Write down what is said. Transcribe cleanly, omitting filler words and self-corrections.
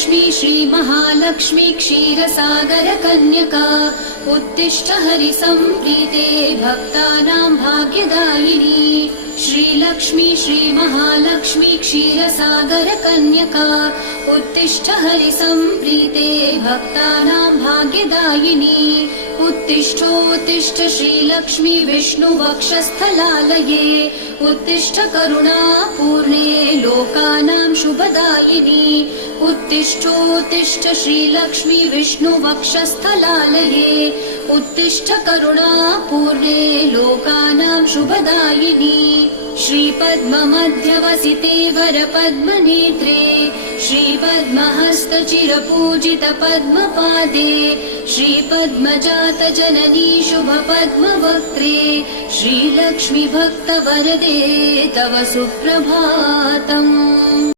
श्रीलक्ष्मी श्रीमहालक्ष्मी क्षीरसागरकन्यका उत्तिष्ठ हरिसम्प्रीते भक्तानां भाग्यदायिनी। श्रीलक्ष्मी श्रीमहालक्ष्मी क्षीरसागरकन्यका उत्तिष्ठ हरिसम्प्रीते भक्तानां भाग्यदायिनी। उत्तिष्ठोत्तिष्ठ श्रीलक्ष्मी विष्णुवक्षस्थलालये उत्तिष्ठ करुणापूर्णे लोकानां शुभदायिनी। उत्तिष्ठोत्तिष्ठ श्रीलक्ष्मी विष्णुवक्षस्थलालये उत्तिष्ठ करुणापूर्णे लोकानां शुभदायिनी। श्रीपद्ममध्यवसिते वरपद्मनेत्रे श्रीपद्महस्तचिरपूजितपद्मपादे श्रीपद्मजातजननी शुभपद्मवक्त्रे श्रीलक्ष्मी भक्तवरदे तव सुप्रभातम्।